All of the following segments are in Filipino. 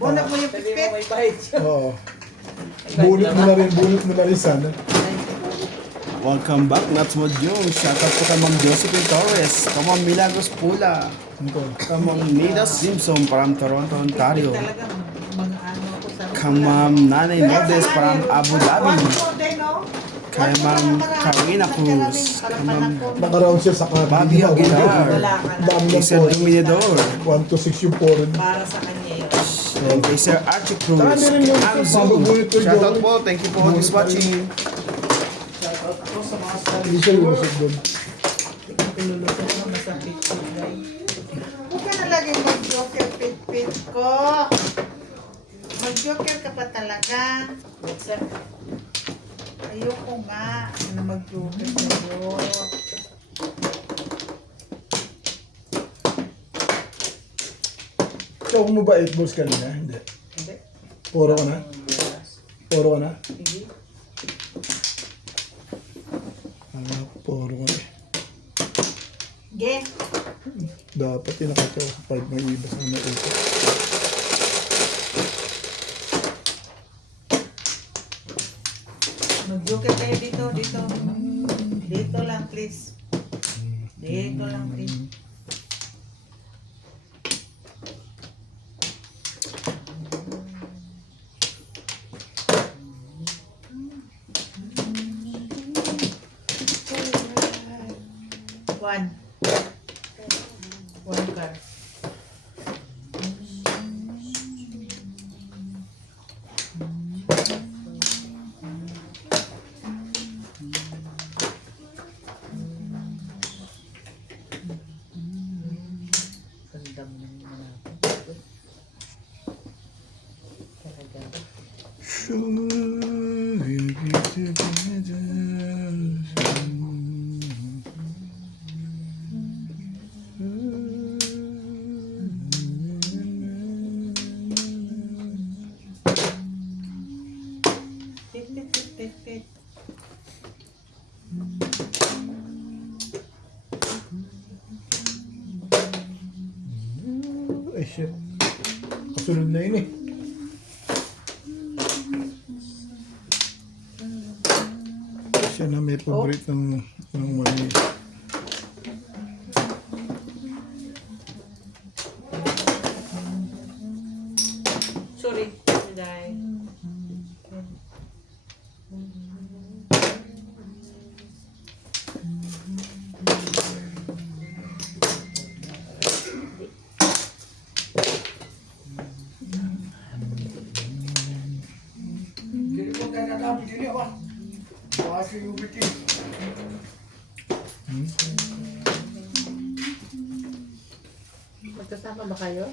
Bunot mo yung pitpit. Oo. Bunot mo na rin sana. Welcome back, Nuts Mod Jones. Shoutout po kay Ma'am Josephine Torres, kay Ma'am Milagros Pula, kay Ma'am Nida Simpson from Toronto, Ontario, Talaga, mga ano ko sa... kay Ma'am Nanay Lourdes from Abu Dhabi, kay Ma'am Karina Cruz, kay Ma'am Nakaround siya sa Bobby Aguilar, Dami kay ng Sir foreign. Dominador, 1 to 6 yung foreign. Para sa kanya yun. and kay Sir Archie Cruz, Dami rin kay yung Amzu. bunot ko yun. Shoutout po, thank you po always watching. Hindi siya lumusog doon. Pilulusot mo na sa pitpit, guys. Huwag ka na lagi mag-joker pitpit ko. Mag-joker ka pa talaga. Ayoko nga na mag-joker sa'yo. Ikaw mo ba 8 balls kanina? Hindi. Hindi. Puro ka na? Puro ka na? Hindi. Puro ka na. Ge. Dapat yung nakatawa sa 5 may ibas na may 8. Mag-joker kayo dito, dito. Dito lang, please. Dito lang, please. One. One card. Ganda mo naman natin. Talaga. Pit, pit, pit, pit, pit. Ay shit. Kasunod na yun eh. Siya na may paborito ng mali. Sorry, dahil. Magkasama ba kayo?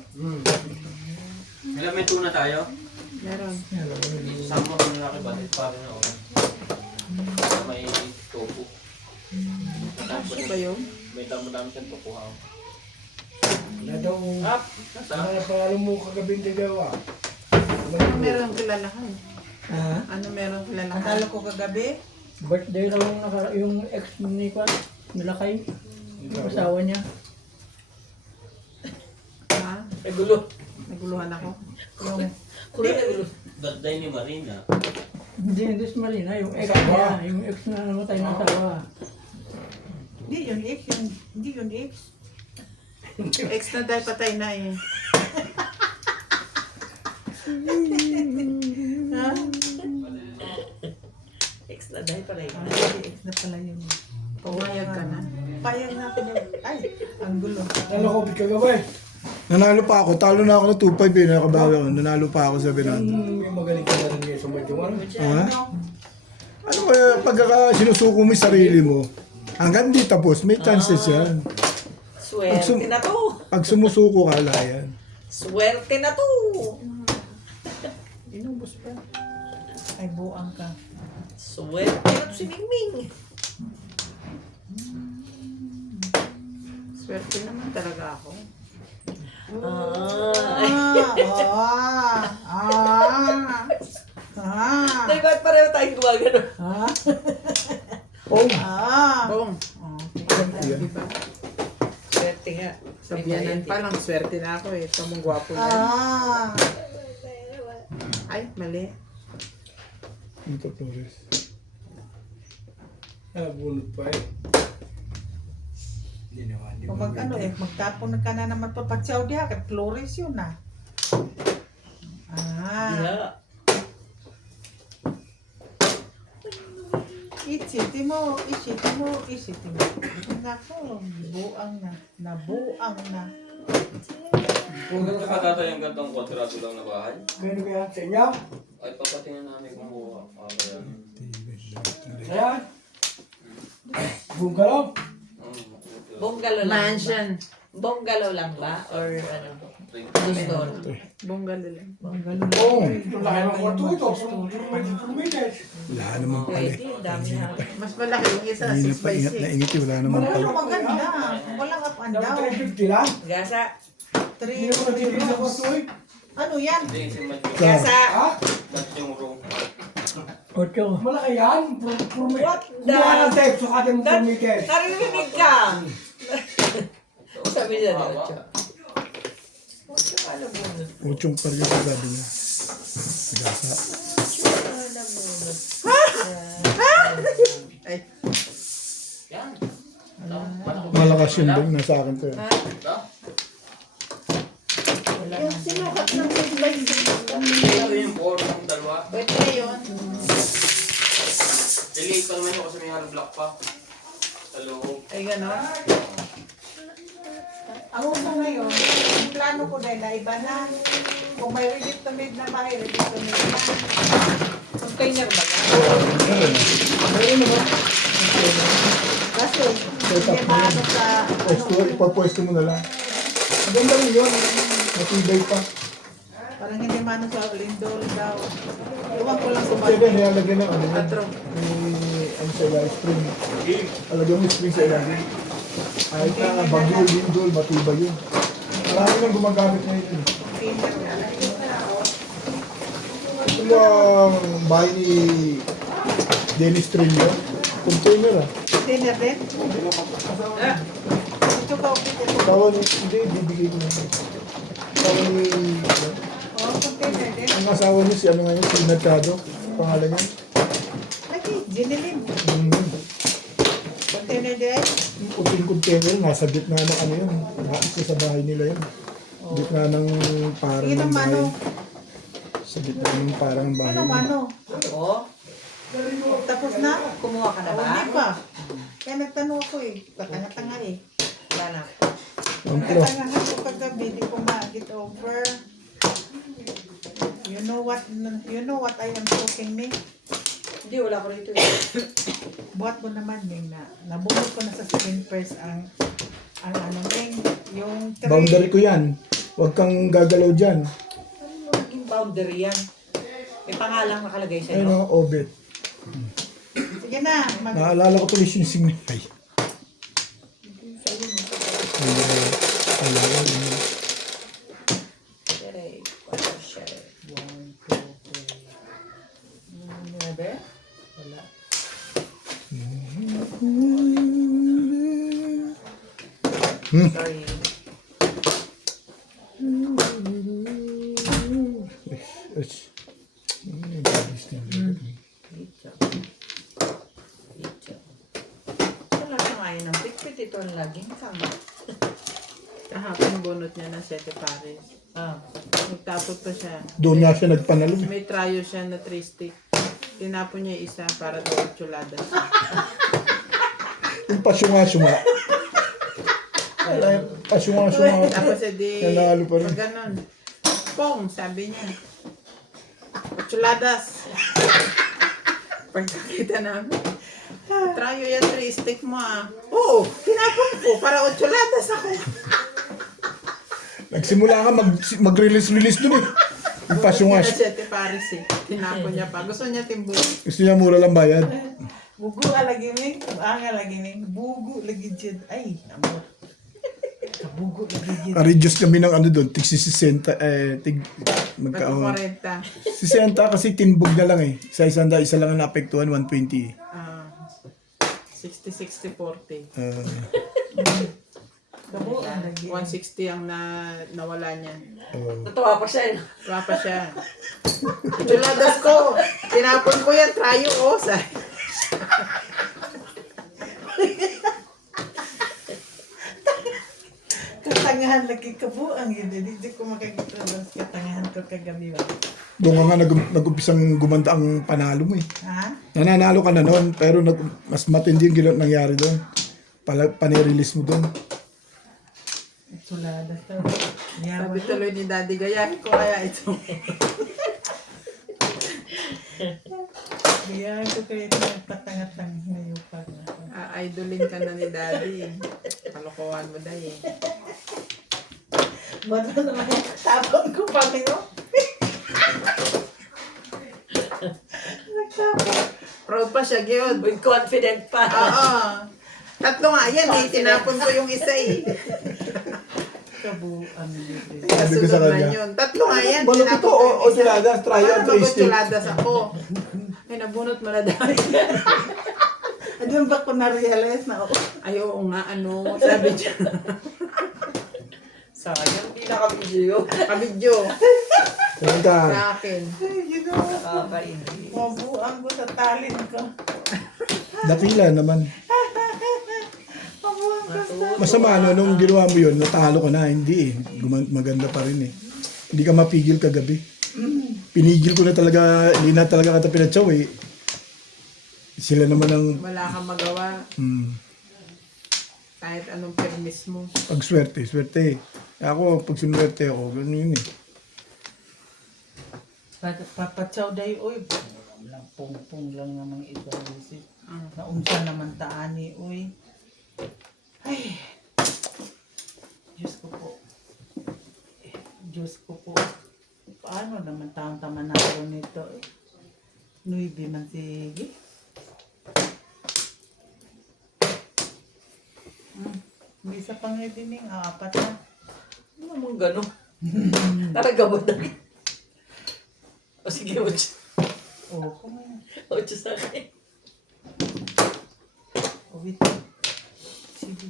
May tuna tayo. Meron. Sama ko ng laki balit pa rin ako. May tofu. Ano ba yun? May damo-damo siyang tofu ako. Up. Nasa? Pangalan mo kagabing dalawa. Ano meron kilalahan? Ha? Ano meron kilalahan? Akala ko kagabi. Birthday raw yung ex ni Kwan, nilakay. Yung asawa niya. Ha? Ay gulo. Naguluhan ako. Yung Kulo na gulo. Birthday ni Marina. Hindi si Marina, yung ex niya, yung ex na namatay na asawa. Hindi yun X, hindi yun X. X na dahil patay na eh. Ha? X na dahil pala yun. Hindi X na pala yun. Payag ka na. Payag na ako na. Ay, ang gulo. Ano ko, kagabay? Nanalo pa ako. Talo na ako ng 2-5 eh. Nakabawi ako. Nanalo pa ako sa Binado. Yung magaling ka na rin ngayon sa Madjungan. Ha? Ano kaya pagkaka sinusuko mo yung sarili mo, hanggang di tapos, may chances yan. Swerte na to. Pag sumusuko ka, wala yan. Swerte na to. Inubos pa. Ay, buang ka. Swerte na to si Mingming. Swerte naman talaga ako. Ba't pareho tayong gumagano? Bong. Yan. Diba? Swerte nga. Sabihanan pa lang, swerte na ako eh. Ito mong gwapo yan. Mali. Ito, Flores. Bunot pa eh. Hindi naman. Kung magtapon ka na naman pa patsaw diha, kat Flores yun ah. Ah. Isiti mo. Nako, buang na. Nabuang na. Kung nakatatay ang gantong kwadrado lang na bahay, Ganun kaya sa inyo? ay papatingnan namin kung buka. Kaya, Ayan. Bungalow? Bungalow lang Mansion. Bungalow lang ba? Or ano? Two-story? Bungalow lang. Oo. Ito laki ng kwarto ito. Meters. Wala naman pala. Pwede, dami na. Mas malaki yung isa, Hindi 6 pa by ingat na 6. ingat eh. Wala naman Pero pala. maganda. Walang up and down. Dapat 350 lang. Gasa? Hindi naman natipid sa kwarto eh. Ano yan? hindi, si Matthew. Gasa? Ha? That's yung room. Ocho. Malaki yan. What the- Kumuha ng tape, sukatin mo 4 meters. Narinig ka! Sabi niya na, Ocho. Ocho, ano bunot? Uchong pa rin yung sabi niya. Nagasa. Ano bunot? Ay, Yan. Malakas yung bang nasa akin to. Ha? yung sinukat ng 6 by 6. Ito yung board ng dalawa. Pwede na yun. Delete pa naman yun kasi may hollow block pa. Sa loob. Ay, gano'n. Ang uso ngayon, ang plano ko dahil na iba na. Kung may ready to made na bahay, ready to made na. Container ba yan? Ayun naman. Kasi, hindi maano sa, Pwesto, ipapwesto mo na lang. Maganda rin yun. Matibay pa. parang hindi maano sa lindol daw. Iwan ko lang kung Pwede, bakit. nilalagyan ng ano yun. Patro. Ano sa ilalim, spring. Alagyan mo yung spring sa ilalim. Kahit na bagyo, lindol, matibay yun. Marami nang gumagamit ngayon yun. Yung bahay ni Dennis Trillo, container ah. Dinner din? Ito ka, Tawa ni, hindi, bibigay ko na. Tawa ni, oh, container din. ang asawa niya si ano nga yun, si Mercado, pangalan niya. Lagi, Ginilin. Container din. Yung puting container, nasa gitna ng ano yun, isa sa bahay nila yun. Gitna ng parang Sige ng ng bahay. mano. Sa gitna ng parang bahay. Ano mano? Ako? Tapos na? Kumuha ka na ba? Hindi pa. Kaya nagtanong ako eh. Patanga-tanga eh. Wala na. Amplo. Natangahan ko kagabi, di ko ma-get over. You know what I am talking, Ming? Hindi, wala ko rito. eh. Buhat mo naman, Ming, na nabunod ko na sa second first ang ano, Ming, yung tray. Boundary ko yan. Huwag kang gagalaw dyan. Ano mo naging boundary yan? May pangalang nakalagay Ayun sa'yo. o, Obet. Sige na, Naalala ko tuloy yung signal. Ay. Shere, kwatro, shere. 9. Wala. Sorry. Licho. Licho. Wala siya ngayon ng pitpit. Ito ang laging sama. Kahapon bunot niya ng 7 pares. Ah. Nagtapot pa siya. Doon nga siya nagpanalo. May tryo siya na 3 stick. Tinapon niya isa para daw chulada. Yung pasyunga-syunga. Pasyunga-syunga. Tapos edi, Nanalo pa rin. pag ganun, pong, sabi niya. Chuladas. Pagkakita namin. Tryo yan 3 stick mo ah. Oo, tinapon ko para chuladas ako. Nagsimula ka mag-release dun eh. Yung pasyunga. Hindi na 7 pares eh. Tinapon niya pa. Gusto niya timbul. Gusto niya mura lang bayad. Bugo lagi, Ming. Anga lagi, Ming. Bugo lagi dyan. Ay, amor. Kabugo lagi dyan. Ka-reduce kami ng ano doon. Tig 60, tig Pagka magkaon. 40. 60 kasi tinbog na lang eh. Sa isanda, isa lang ang naapektuhan, 120 eh. 60-60-40. Kabuang lagi. 160 ang nawala niya. Natuwa pa siya. Wala pa siya. Chuladas ko. Tinapon ko yan. Trayo ko. Katangahan lagi kabuang yun. Hindi ko makikita ng katangahan ko kagabi ba. Doon nga nag-umpisang gumanda ang panalo mo eh. Ha? Nananalo ka na noon, pero mas matindi yung nangyari doon. Panirelease mo doon. Sulada to. Sabi tuloy ni Daddy, gayahin ko kaya ito. Kaya ko kayo nagpatangatang ngayon pa. Idolin ka na ni Daddy. Kalokohan mo dahil. Ba't naman tapon ko pa nyo? Nagtapon. Proud pa siya, Giyod. With confident pa. Oo. Tatlo nga yan eh. Tinapon ko yung isa eh. Kabuang yun. Sabi ko sa Kasunod kanya, na yun. Tatlo nga yan. balok ito o chuladas, try Paano and try stick. magchuladas ako? Ay, nabunot mo na dahil. Doon ba ko na-realize na ako? Ay, oo nga, ano. Sabi niya. Sayang, hindi nakabidyo. Kabidyo. Ganun ka. Sa akin. Ay, you know. Nakakaindi. Mabuang ko sa talent ko. Dakila naman. Mabuang ko sa... Masama nung ginawa mo yun, natalo ka na. Hindi eh. Maganda pa rin eh. Hindi ka mapigil kagabi. Pinigil ko na talaga, hindi na talaga kita pinatsaw eh. Sila naman ang Wala kang magawa. Kahit anong permis mo. pag swerte. Ako, pag sinwerte ako, gano'n yun eh. Papatsaw day, uy. Walang pung-pung lang naman ito. Naunsa naman taani, uy. Ay. Diyos ko po. Diyos ko po. Paano naman taon-taman ako nito? Nuibi man sige. May isa pang editing, apat na. Ano naman gano'n? Talaga ba dahil? O sige, 8. Oo, kumain. 8 sa akin. O, wait. Sige.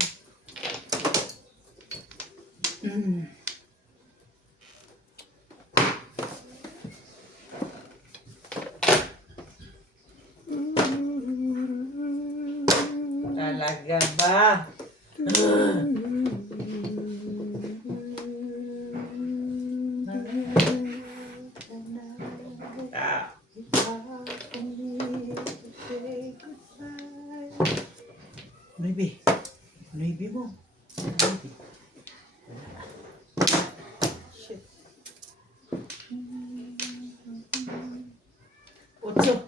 Talaga ba? Baby. Baby mo. Baby. Shit. 8. Shit.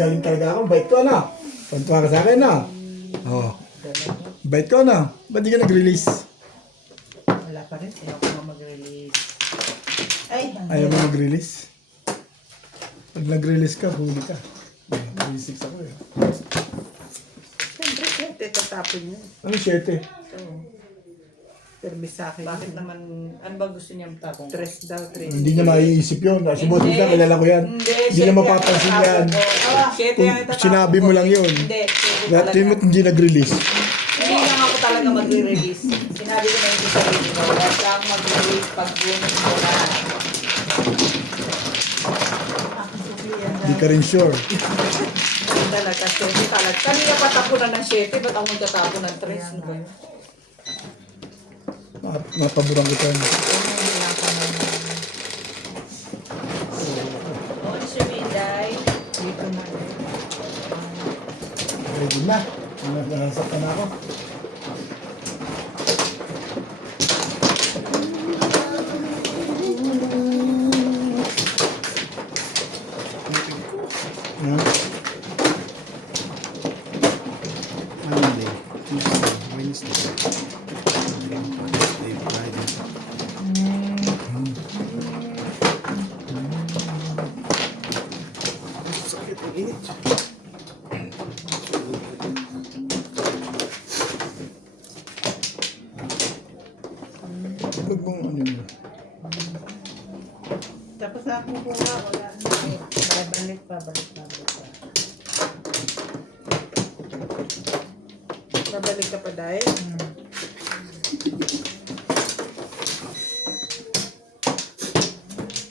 Galing talaga ako. Bait ko na. Pantuwa ka sa akin na. Oh. Bait ko na. Ba't di ka nag-release? Wala pa rin. Ayaw ko nga mag-release. Ay, Ayaw mo mag-release? Pag nag-release ka, huli ka. 36 ako eh. Siyempre, siyempre, tatapon niya. Ano 7? Permis sa akin. Bakit naman, ano ba gusto niya tapong? 3 daw, 3. Hindi niya maiisip yun. Kasi boss ka, kilala ko yan. Hindi niya mapapansin yan. Kung sinabi mo lang yun. Hindi. Dati mo hindi nag-release. Hindi lang ako talaga magre-release. Sinabi ko na yung sa sarili ko. Huwag kang mag-release pag bunot mo na. Hindi ka rin sure. Talaga, 7 talaga. Kanina patapunan ng 7, ba't ako magtatapon ng 3? Ano ba yun? Mapaburang kita. Oh, si Minday. dito na. Ready na. Nanasak ka na ako. Huwag mong ano yun. Tapos ako kuha, wala na. Babalik pa. Babalik ka pa dahil?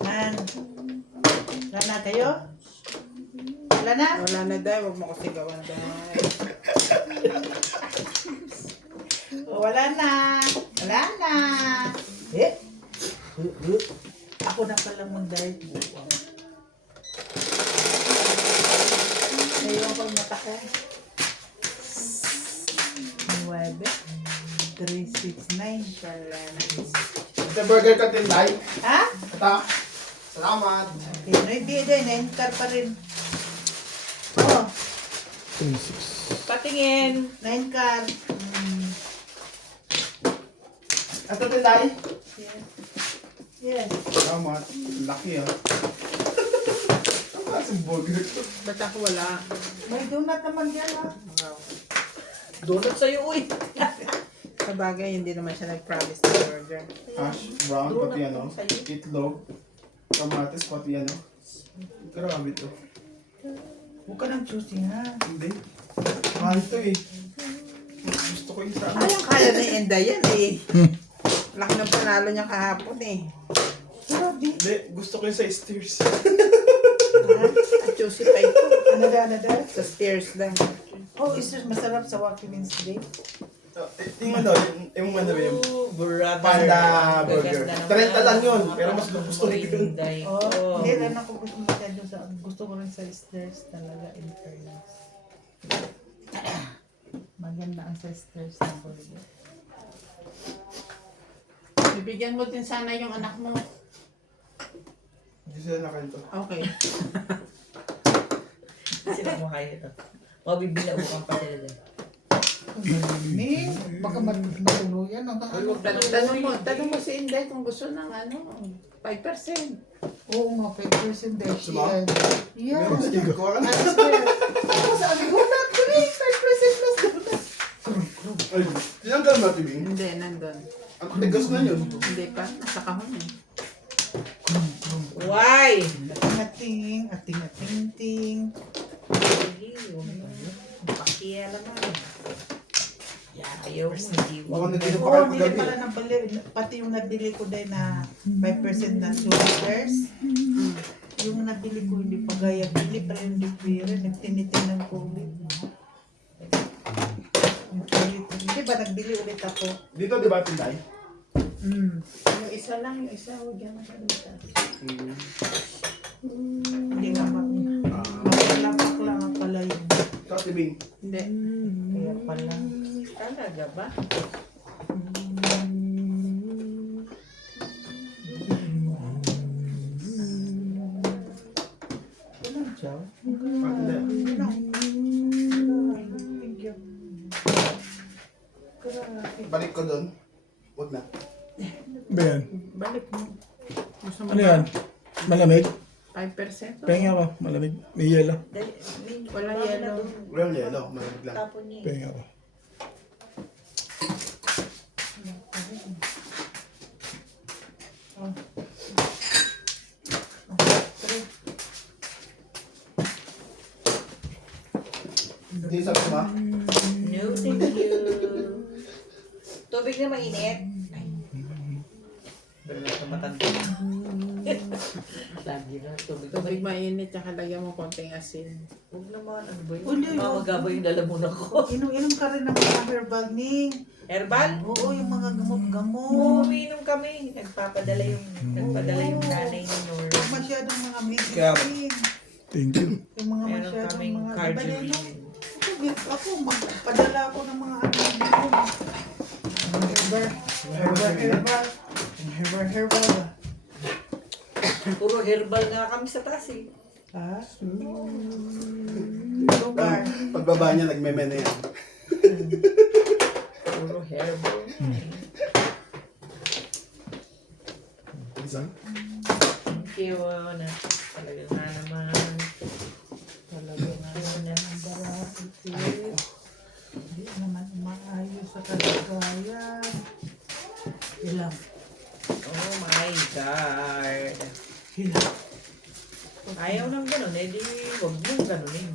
Man. Wala na kayo? Wala na? Wala na dahil, huwag mo ko sigawan dahil. Wala na. Wala na. Eh? Ako na palang mag-diet buwan. Ngayon ko mata ko. 9, 3, 6, 9. Wala na. Ito burger ka, Tinday. Ha? Ito. Salamat. Okay, no, hindi din. 9 car pa rin. Oh, 26. Patingin. 9 car. Ito, Tinday. Yes. Salamat. Laki ah. Ang klaseng burger to. Ba't ako wala? May donut naman yan ha. Donut sa'yo, uy. Sa bagay, hindi naman siya nag-promise na burger. Hash brown, pati ano. Itlog. Kamatis, pati ano. Grabe to. Huwag ka nang choosing ha. Hindi. Mahal to eh. Gusto ko yung sa Kaya ni Enda yan eh. Laki ng panalo niya kahapon eh. Hindi, gusto ko yung sa stairs. At juicy pa ito. Ano da? Sa stairs lang. Oh, is this masarap sa Wacky Wednesday? Yung ano, yung ano yung Brother. Panda burger. Gaganda 30 lang yun, naman. pero mas gusto ko yun. Day. Oh, hindi rin ako gusto masyado sa... Gusto ko rin sa stairs talaga in fairness. Maganda ang sa stairs na burger. Bibigyan mo din sana yung anak mo. Hindi sila nakalito. Okay. Sila mo kaya ito. Mabibila ukang pa sila din. Ning, baka matuluyan. Tanong mo si Inday kung gusto ng ano, 5%. Oo nga, 5% din siya. Yeah. Sige, kuha ka na. Sabi ko, not really, 5% plus donut. Ay, tinanggal mo, Tibing. Hindi, nandun. Ang tigas na yun. Hindi pa, nasa kahon eh. Why? Ating-ting. Pakialam mo. Ayaw mo. Baka hindi na pa Oo, kayo hindi kagabi. pala nabili. Pati yung nabili ko din na 5% na sweaters. Yung nabili ko hindi pa gaya. Hindi pa rin liquire. Nagtinitingnan ko ulit. Hindi ba nagbili ulit ako? Dito, di ba, Tinday? Yung isa lang, yung isa, huwag yan masyadong. Hindi nga ba? Mapaklapak lang pala yun. Ikaw, Tibing. Hindi. Kaya pala. Talaga ba? Walang siya. Hindi. Thank you. Grabe. Balik ko doon. Huwag na. Ba yan? Balik mo. Gusto mo Ano yan? Malamig? 5%? Pahinga ko. Malamig. May yelo. Wala yellow. Real yellow, malamig lang. Tapon niya. Pahinga ko. Hindi sa ba? No, thank you. Tubig na mainit. Pero nasa matanda. Lagi na, tubig. Tubig mainit, tsaka lagyan mo konting asin. Huwag naman, ano ba yun? Uli, Mamagaba yung lalamunan ko. Inom ka rin ng mga herbal ning. Herbal? Oo, yung mga gamot-gamot. Umiinom kami. Nagpadala yung nanay ni Nor. Huwag masyadong mga medicine. Thank you. Yung mga Meron masyadong kaming mga... cardio. Diba na yun? Ako, magpadala ako ng mga ano. Herbal. Puro herbal nga kami sa taas eh. Ha? Sugar. Pagbaba niya, nagmeme na yan. Puro herbal. Isa? Thank you, na. Talaga nga naman. Talaga nga naman ang barang. Hindi naman maayos sa kalagayan. Ilang. card. Ayaw ng ganun, eh di huwag mong ganunin.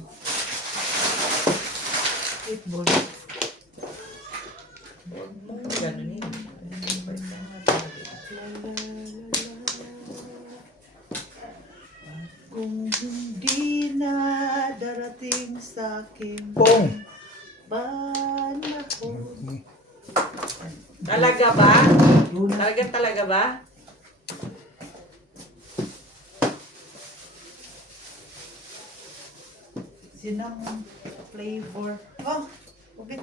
Football. Huwag mong ganunin. Kung hindi na darating sa akin Pong! panahon. Talaga ba? Talaga ba? Cinnamon flavor. Oh, okay.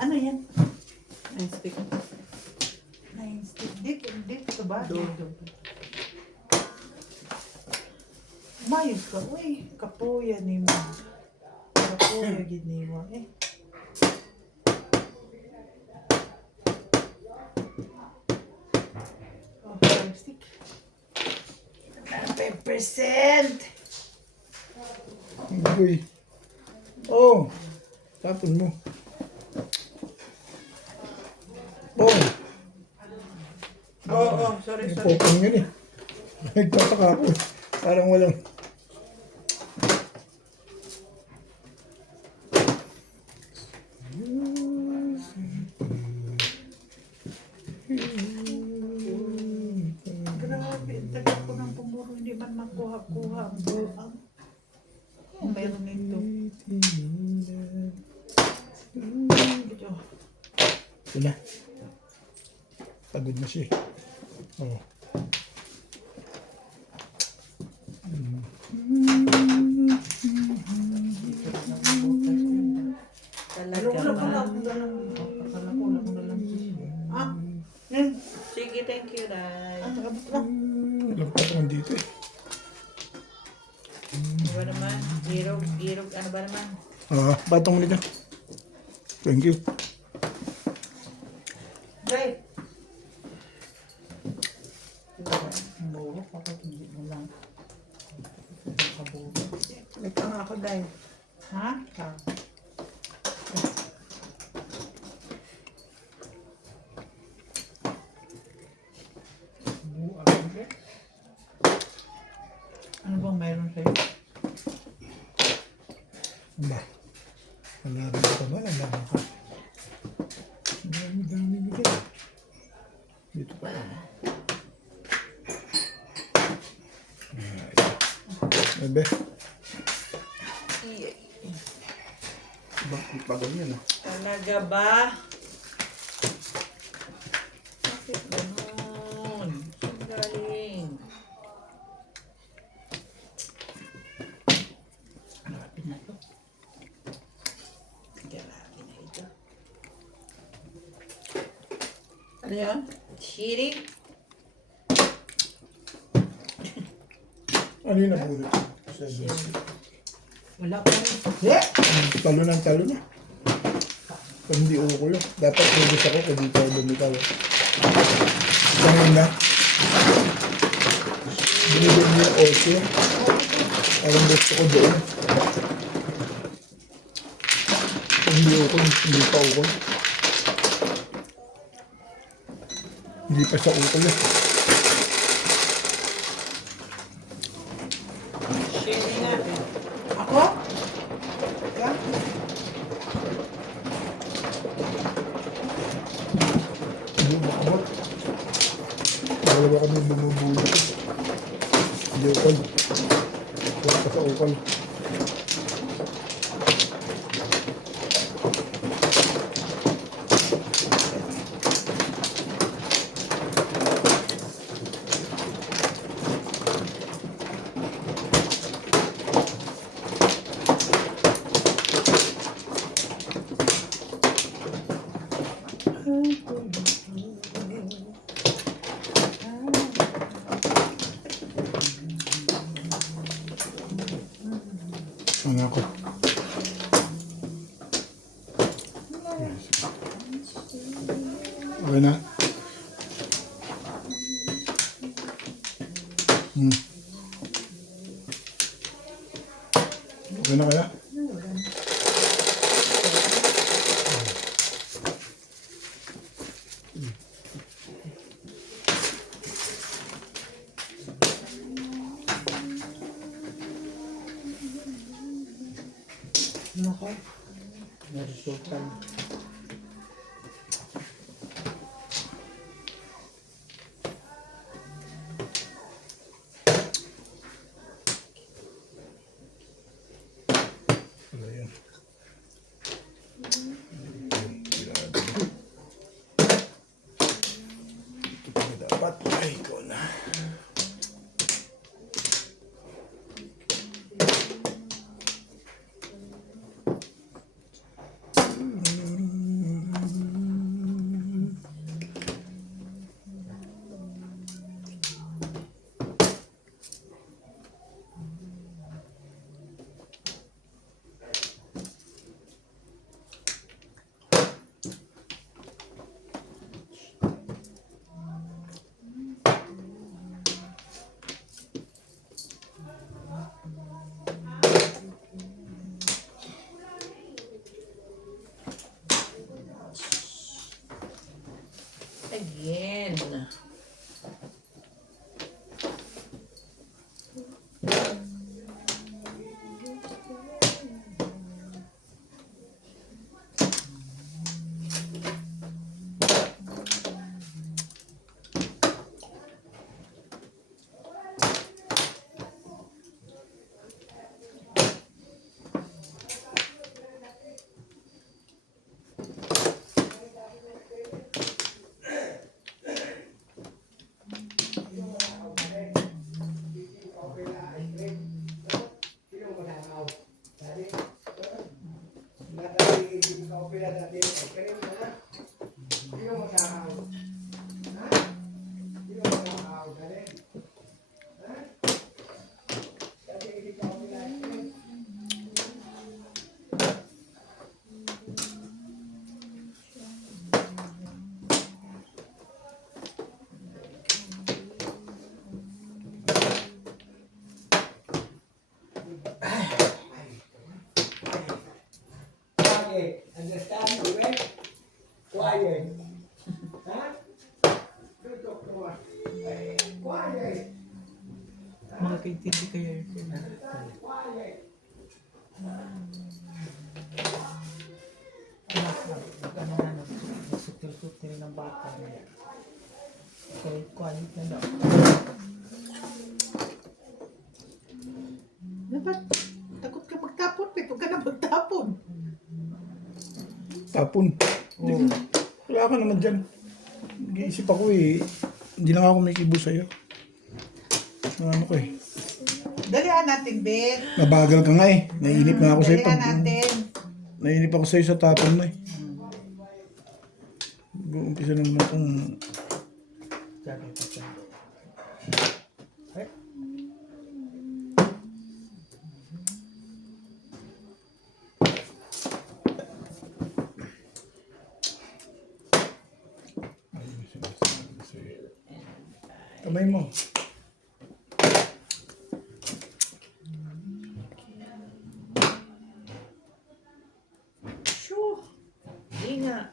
Ano yan? Ay, stick. Nice. Dito ba? Dito. Mayos ka. Uy, kapuya ni mo. Kapuya gid ni mo. Eh. Oh, stick. 5%. Uy. Oh! Tapon mo. Pong! Oo, sorry. May popong yun eh. Nagtataka ako. Parang walang... Grabe, ang tagal ko ng pumuro, hindi man makuha-kuha ang buhang. Oh, mayroon nito. Oh, Ito na. Pagod na siya eh. Oh. Talaga wala ba? pala akong dalang. Akala ko wala akong dalang. Ah, yan. Sige, thank you, Ray. Ah, nakabot lang. Walang patong dito eh. Ano ba naman? Irog, ano ba naman? Batong muli ka. Thank you. Right. Buhok ako, hindi mo lang. Ito nga ako, Day. Ha? Ano bang mayroon sa'yo? Ba? Nalaban ka ba? Nalaban ka? Dami bigay. Dito pa lang. Ebe. Bakit pa ganyan ah? Talaga ba? Bakit ganun? Saan galing? Hanapin na to. Grabe na ito. Ano yan? Shiri? Ano yung nabulot? Wala pa rin. Talo ng talo na. Kung hindi uko yun. Dapat nagis ako kung dito ako lumitaw. Ngayon na. Binigyan niya yung oso. Parang gusto ko doon. Kung hindi uko, hindi pa uko. Hindi pa siya uko yun. Shiri natin. Ako? Teka. Hindi makabot. Dalawa kami bumubulot. Hindi ukol. Wala ka sa ukol. Ano ako? Okay na? Okay na kaya? Resulta. Ano yun? Ito pa dapat. Ay, ikaw na. Again. Understand the way? Quiet. Huh? You talk to us. Quiet. Makakaintindi kayo yun. Quiet. Ano na, nagsutil-sutil ng bata. Okay, quiet na daw. Dapat, takot ka magtapon, pero ka na magtapon. Tapon. Wala ka naman dyan. Nag-iisip ako eh. Hindi na ako may kibo sa'yo. Ano ko eh. Dalihan natin, Bet. Nabagal ka nga eh. Naiinip na ako sa'yo. Dalihan natin. Naiinip ako sa'yo sa tapon mo eh. Umpisa naman akong... Sabi pa siya. Kamay mo. Shoo! Hindi nga.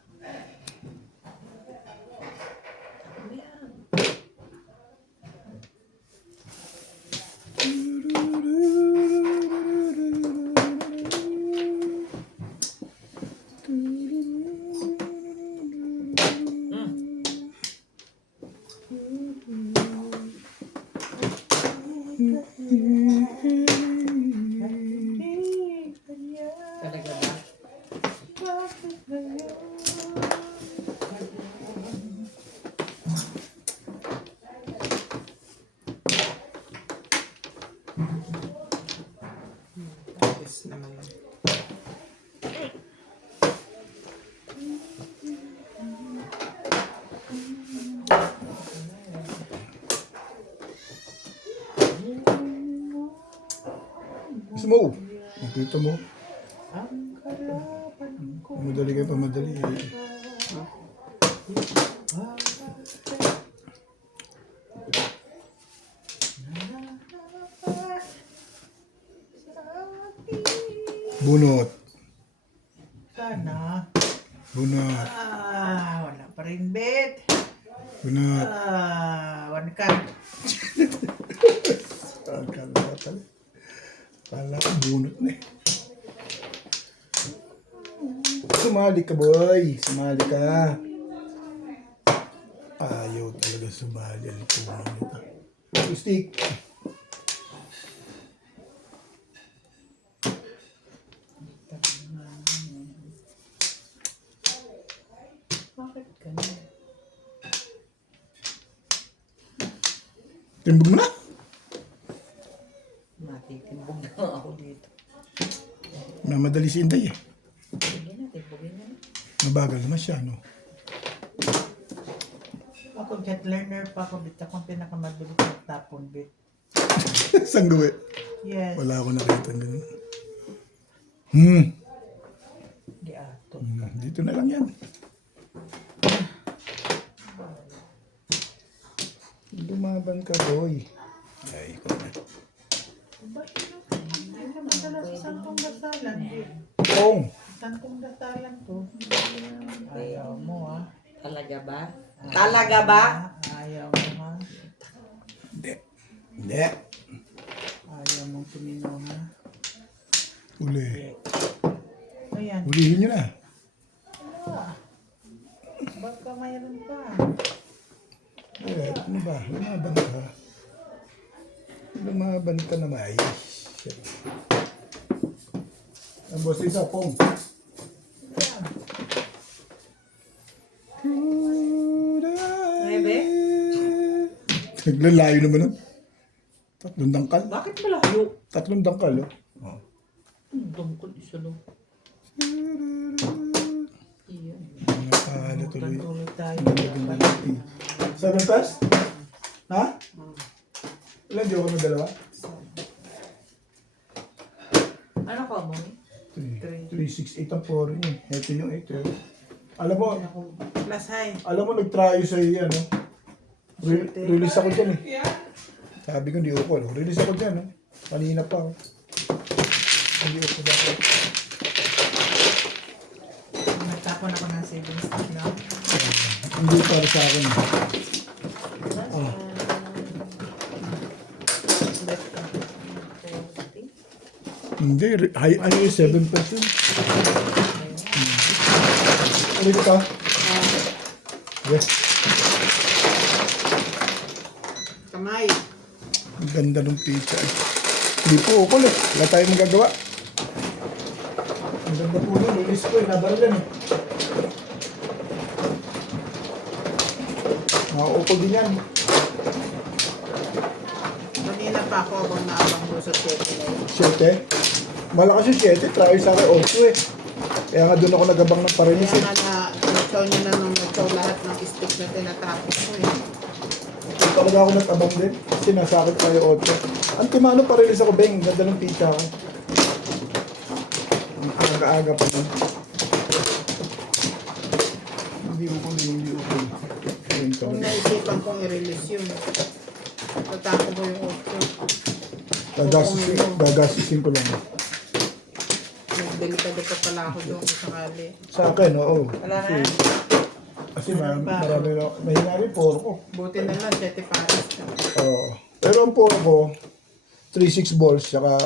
Yan. Talaga ba? Yes naman yun. Gusto mo? Nakita mo? Madali kayo pa madali eh. Bunot. Sana. Bunot. Wala pa rin, Bet. Bunot. One card. Kala ko bunot na eh. sumali ka, boy. Sumali ka. Ayaw talaga sumali. Ang tunay nito. Stick. Bakit ganun? Timbog mo na. Matitimbog na nga ako dito. Namadali si Inday eh. Sige na, timbogin na. Mabagal naman siya, no? Ako, get learner pa ako. Bit akong pinakamabilis na tapon bit. Saan gawin? Yes. Wala ako nakita ng ganun. Di ato. Dito na lang yan. Lumaban ka, boy. Ay, ikaw na. Ba, hindi ka madala sa santong dasalan. Pong! Santong dasalan to. Ayaw mo, ah. Talaga ba? Talaga ba? Ayaw mo, ha? Hindi. Hindi. Ayaw mong tumino, ha? Uli. Ayan. Ulihin nyo na. Baka mayroon pa. Eh, ano ba? Lumaban ka. Lumaban ka na maayos. Shit. Ang boss isa, Pong. Bebe? Naglalayo naman nun. 3 dangkal. Bakit malayo? 3 dangkal, oh. Dungkol isa lang. Iyon. Nakala tuloy. Tuloy tayo. Seven pass? Ha? Ilan di ako na dalawa? Ano ka, mami? 3, 6, 8 ang 4 yun. Ito yung 8 eh. Alam mo, Plus high. nag-try sa iyo, ano? Release ako dyan eh. Sabi ko, hindi ako. No? Release ako dyan, no? Kanina pa. Oh. Hindi ako dapat. Nagtapon ako ng savings stock na. Hindi para sa akin. Oh. Hindi, ano yung 7%? Ulit ka? Yes. Kamay. Ang ganda ng pizza. Hindi po ukol eh. Wala tayong magagawa. Ang ganda po nun. Release ko eh. Nabaralan eh. Makaukol din yan. Kanina pa ako abang naabang doon sa tete na yun. 7. Malakas yung 7. Try sa akin 8 eh. Kaya nga doon ako nagabang ng parinis Kaya eh. nga na-show niya na nung nag-show lahat ng stick na tinatapos ko eh. Doon talaga ako nag-abang din. Kasi nasa akin tayo 8. Ang timano parinis ako, Beng. Ganda ng pizza ko. Ang aga-aga pa nun. Hindi ukol, hindi ukol. Ayun ka. Kung naisipan kong i-release yun. Tatako ko yung 8. Gagasusin ko lang. Nagdelikado pa pala ako doon sakali. Sa akin, oo. Wala na. Kasi marami na, mahina rin poro ko. Buti na lang, 7 pares ka. Oo. Pero ang poro ko, 3-6 balls, saka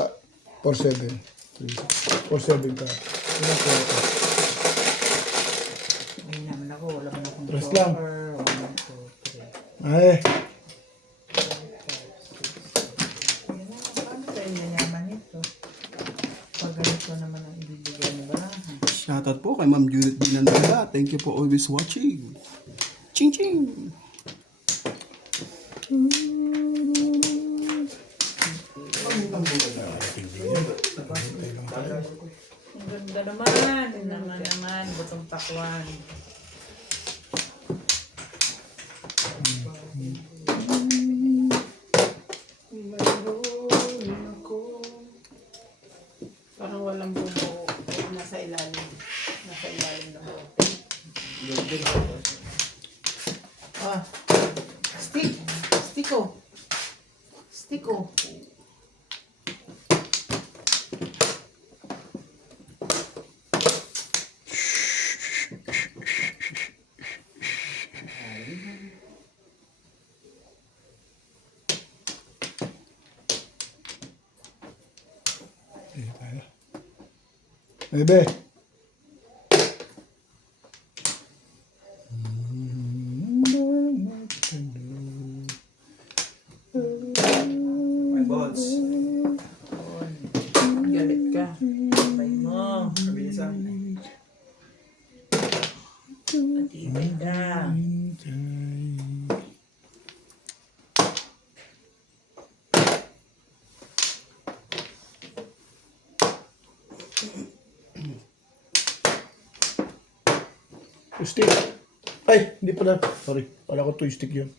4-7. 4-7 ka. Yun ang poro ko. Ay naman ako. Wala mo akong Rest lang. 1, 2, 3. Ay, Yan na. Paano tayo yayaman nito? Pag ganito naman ang ibibigay ni Barahan. Shoutout po kay Ma'am Judith Binandala. Thank you for always watching. Ching ching! Ang ganda naman. Naman. Butong pakwan. Parang walang bubuo. Nasa ilalim. Nasa ilalim ng bote. Ah. Stick. Sticko. Sticko. bebe. Stick. Ay, hindi pala. Sorry. Pala ko 2 stick yun.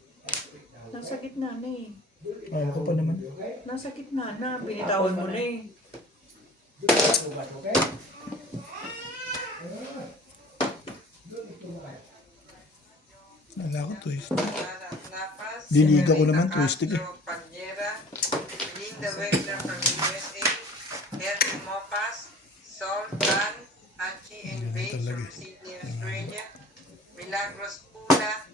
Nasa gitna na eh. Ayaw ko pa naman. Nasa gitna na. Binitawan mo na eh. Wala ko 2 stick. Diniga ko naman 2 stick eh. Linda Wegner from USA, Elsie Mopas, Sol Tan, Anchi and Bates from Sydney, Australia, Milagros Pula,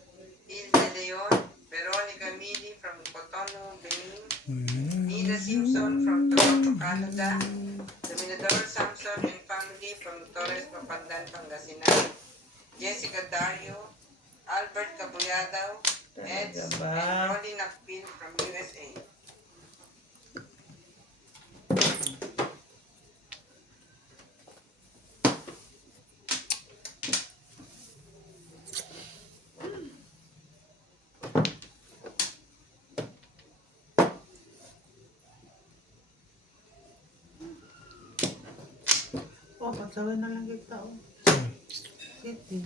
Il De Leon, Veronica Mili from Cotonou, Benin, Nida Simpson from Toronto, Canada, Dominador Samson and family from Torres, Papandan, Pangasinan, Jessica Dario, Albert Cabuyadaw, Eds, and Rolly Nakpil from USA. Oh, pagsawin na lang kita. Oh. City.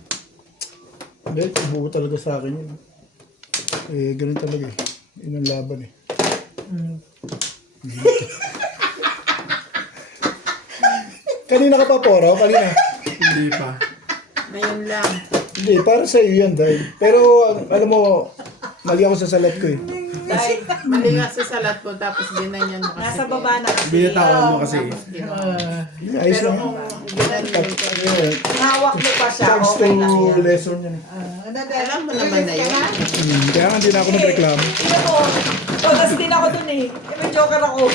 Hindi, buo talaga sa akin yun. Eh, ganun talaga eh. Yun ang laban eh. Kanina ka pa, Poro? Kanina? Hindi pa. Ngayon lang. Hindi, para sa iyo yan, dahil. Pero, alam mo, mali ako sa salat ko eh. Dahil mali nga sa salat mo, tapos ginanyan mo kasi. Nasa baba na. Binatawan mo kasi. Ayos Pero lang. kung ginanyan mo, Yeah. Hawak mo pa siya. Thanks Okay lang to yan. lesson yan eh. alam mo naman na yun. Kaya nga hindi na ako nagreklamo. Tingnan mo. Todas din ako dun eh. May joker ako.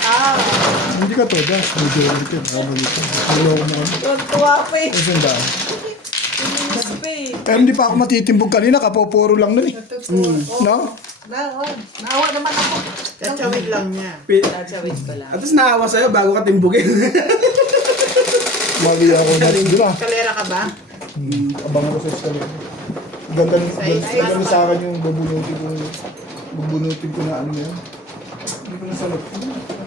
Hindi ka to, das. May joker ka. Nakabalito. Naloko mo kami. Tuwa pa eh. Kasi ang daan. Mas pa eh. Pero hindi pa ako matitimbog kanina. Kapoporo lang nun eh. No? Naawa naman ako. Katsawid lang niya. Tatawid ko lang. At least naawa sa'yo bago ka timbugin. Mali ako. Doon ah. Kalera ka ba? Abangan ko sa escalator. Ganda ng sa akin yung bubunutin ko na ano yan. Hindi ko nasalat.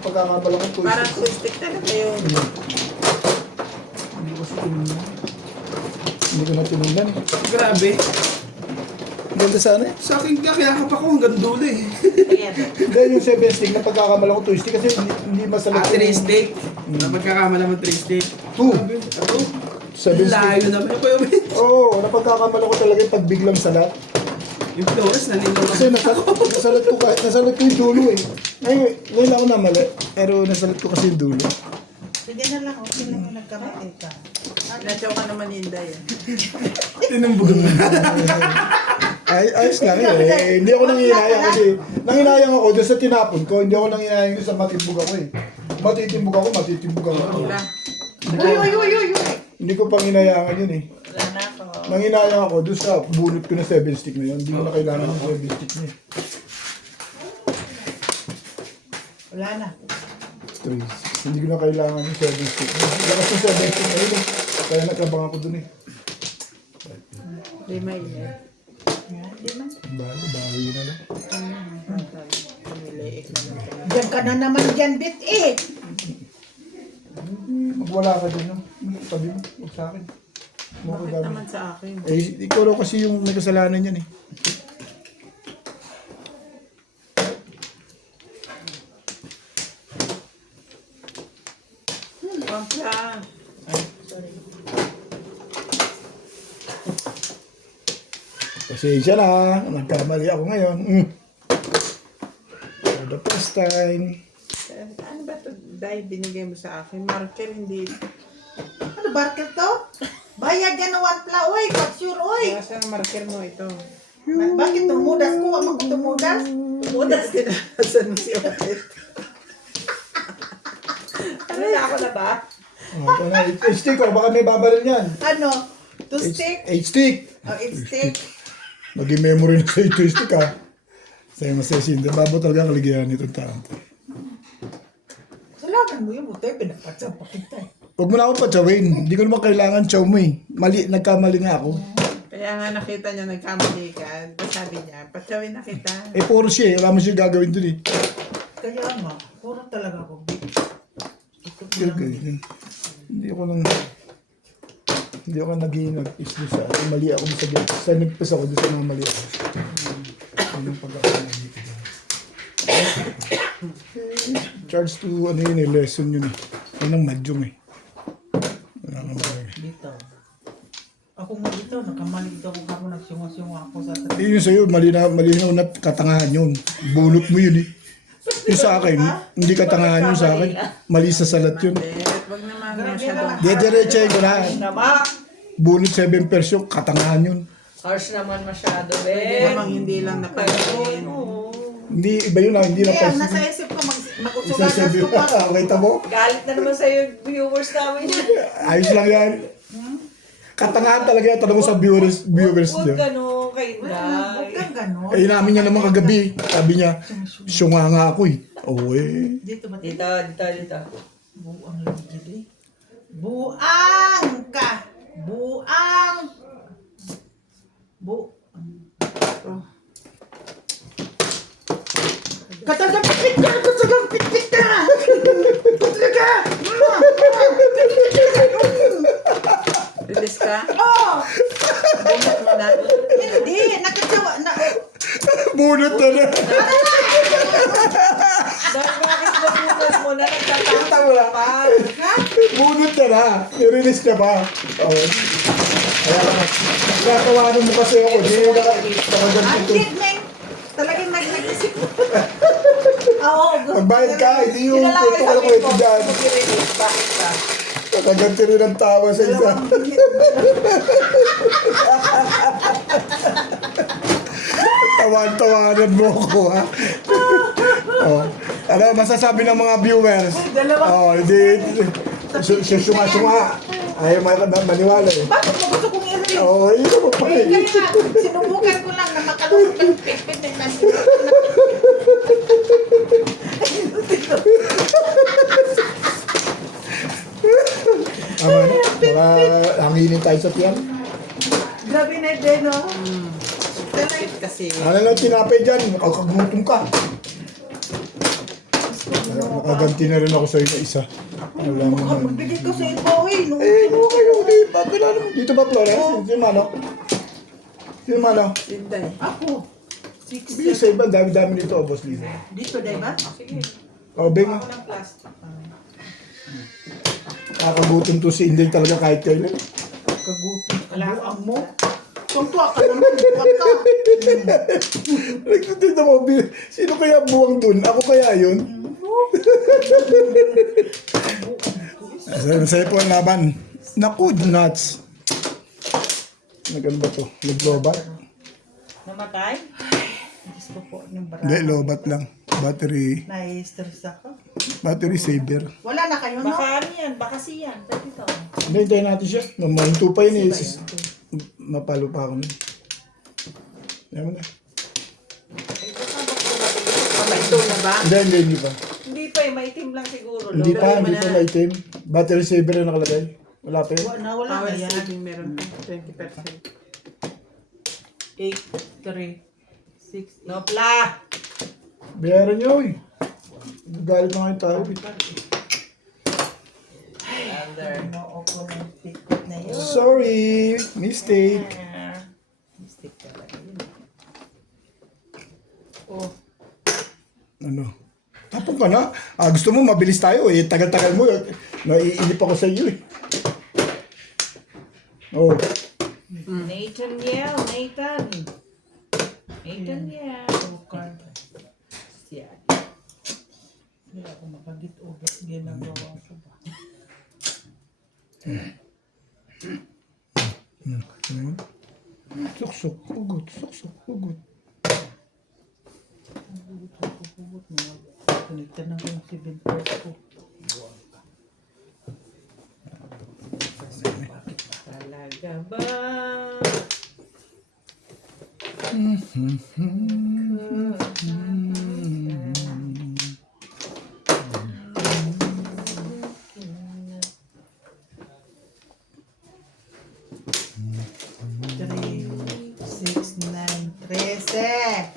Pagkakabala ko po. Parang twistic talaga yun. Hindi ko kasi tinundan. Hindi ko na tinundan. Grabe. Ganda sana eh. Sa akin kakayakap ako hanggang dulo eh. Dahil yung 7 stick na pagkakamala ko 2 stick kasi hindi masalat. 3 steak. Napagkakamala mo 3 steak. 2. Ako, 7 stick. layo naman yung payo. Oo, napagkakamala ko talaga yung pagbiglang salat. Yung Flores, nalinaw Kasi nasalat ko yung dulo eh. Ngayon lang ako namali. Pero nasalat ko kasi yung dulo. Sige na lang. Okay lang yung nagkamali ka. Nachaw ka naman Inday. Tinumbog mo. Ayos lang eh. Hindi ako nanginayang kasi nanginayang ako doon sa tinapon ko. Hindi ako nanginayang doon sa matibog ako eh. Matitimbog ako. Wala. Uy. Hindi ko pang hinayangan yun eh. Wala na ako. Nanginayang ako doon sa bunot ko na 7 stick na yun. Hindi ko na kailangan ng 7 stick niya. Wala na. Hindi ko na kailangan ng 7 stick. Lakas ng 7 stick na yun eh. Kaya naklabang ako doon eh. Lima yun. Bawi na lang. Diyan ka na naman dyan, Bit eh. Magwala ka dun, no? Sabi mo, huwag sa akin. Bakit naman sa akin? Eh, ikaw raw kasi yung may kasalanan yan eh. Pampla. Pasensya na, nagkamali ako ngayon. For the first time. Ano ba ito? Dahil binigay mo sa akin. Marker, hindi. Ano, barker to? Bayad yan ng 1 pla, oy. What's your, oy? Kaya saan marker mo ito? Bakit tumudas ko? Ako tumudas? Tumudas din. Saan mo si Otis? Ano na ako na ba? Ito na, 8 stick oh, baka may babaril yan. Ano? To stick? 8 stick. Oh, it's stick. Naging memory na sa 8 stick ha. Sa'yo masasinda, babo talaga ang kaligayahan nitong taon. Salaman mo yung butoy, pinapatsa pa kita eh. Huwag mo na ako patsawin. Hindi ko naman kailangan chow mo eh. Nagkamali nga ako. Kaya nga nakita niya nagkamali ka. Sabi niya, patsawin na kita. Eh, puro siya eh. Wala mo siya gagawin dun eh. Kaya nga, puro talaga ako, Bit. Okay. Hindi ako nang Hindi ako nag-is doon sa mali ako sa gate. Sa nagpas ako doon sa mali ako. Anong pagkakamali dito dyan? Charge to ano yun eh, lesson yun eh. Yun ang madyong eh. Wala kang bagay. Dito. Ako nga dito, nakamali dito ako kamo nagsyunga-syunga ako sa Eh yun sa'yo, malinaw na katangahan yun. Bunot mo yun eh. Yung sa akin, hindi katangahan yun sa akin. Mali sa salat yun. Wag naman masyadong. Diretsahin ko na. Naman. Bunot 7 persyo, katangahan yun. Harsh naman masyado, Pwede Ben. namang hindi lang napansin. Hindi, iba yun lang, hindi na Kaya ang pansin. nasa isip ko, Isa mag-usugan sa ko pa. kita mo? Galit na naman sa'yo yung viewers namin yan. Ayos lang yan. Katangahan talaga yan. Tanong mo sa viewers Huwag niya. gano'n, kay Huwag Inday. kang gano'n. Eh, namin niya naman kagabi. Sabi niya, syunga nga ako eh. Oo eh. Dito ba? Dito. Buang ligid eh. Buang ka! Buang! Katagang pitpit ka! Katagang pitpit ka! Pitpit ka! Release ka? Oh! Bunot mo na. Hindi! Nakatsawa na... Bunot na na. Dahil bakit nabunas mo na Kita mo na. nagtatapang pa? Bunot na na. I-release na ba? Oo. Kaya lang. Natawanan mo kasi ako. Hindi yung nakaganto. Ang dead, Meng! Talagang nag-isip. Oo. Magbayad ka. Hindi yung Yun na lang kwento ko lang kwento dyan. Mag-release. Bakit ba? Nakaganto rin ang tawa sa isa. Tawan-tawanan mo ako ha. Oh. Ano masasabi ng mga viewers? Oh, hindi. Suma-suma. Ayaw maniwala eh. Bakit mo gusto kong i-release? Oo, yun mo pa Eh, eh. kaya nga, sinubukan ko lang na makalusot ng pitpit na nasi. Tama na. Baka hanginin tayo sa tiyan. Grabe na din, no? Kasi Ano lang tinapay dyan? Makakagutom ka. Nakaganti na rin ako sa na isa. Wala mo na. Magbigay ko sa iba, eh. Nung Eh, okay lang. Wala naman. Dito ba, Flores? Sino mano? Sino mano? Inday. ako. Bigay sa iba. Dami-dami nito, Boss Lino. Dito, diba? Sige. O, Bing. Ako ng plastic. Nakakagutom to si Inday talaga kahit kailan. Kagutom. Kabuang mo. Tuntua ka naman. Buwag ka. Nagtitinda mo, sino kaya buwang dun? Ako kaya yun? Masaya po ang laban. Naku, nuts. Naganda to. Naglobat. Namatay? Gusto po ng Hindi, barang. lobat lang. Battery. Nai-stress ako. Battery saver. Wala na kayo, no? Baka ano yan? Baka siyan. Pwede to. Hindi, hintayin natin siya. Mamahinto pa yun eh. Mapalo pa ako nun. Yan mo na. Pamaito na ba? Hindi pa. Hindi pa eh. Maitim lang siguro. Hindi Lolo. pa na item. Battery saver na nakalagay. Wala pa yun. Wala Power na yan. saving meron ka. 20%. 8, 3, 6, Nopla! Bayaran niyo eh. Galit na ngayon tayo. Under. Noo ko ng tikot na yun. Sorry. Mistake. Mistake talaga yun. Oh, Ano? Tapos ka na. Gusto mo mabilis tayo eh. Tagal-tagal mo. Naiinip ako sa iyo eh. Oh. Nathan Yell. Nathan Yell. sukar. Siyan. Hindi ako makagit-ugat. Ginagawa ko ba? Suksok. Hugot. Suksok. Hugot. Hugot mo. Kunikta na ko yung 7 pesos ko. Talaga ba? Three, 6, 9, 13.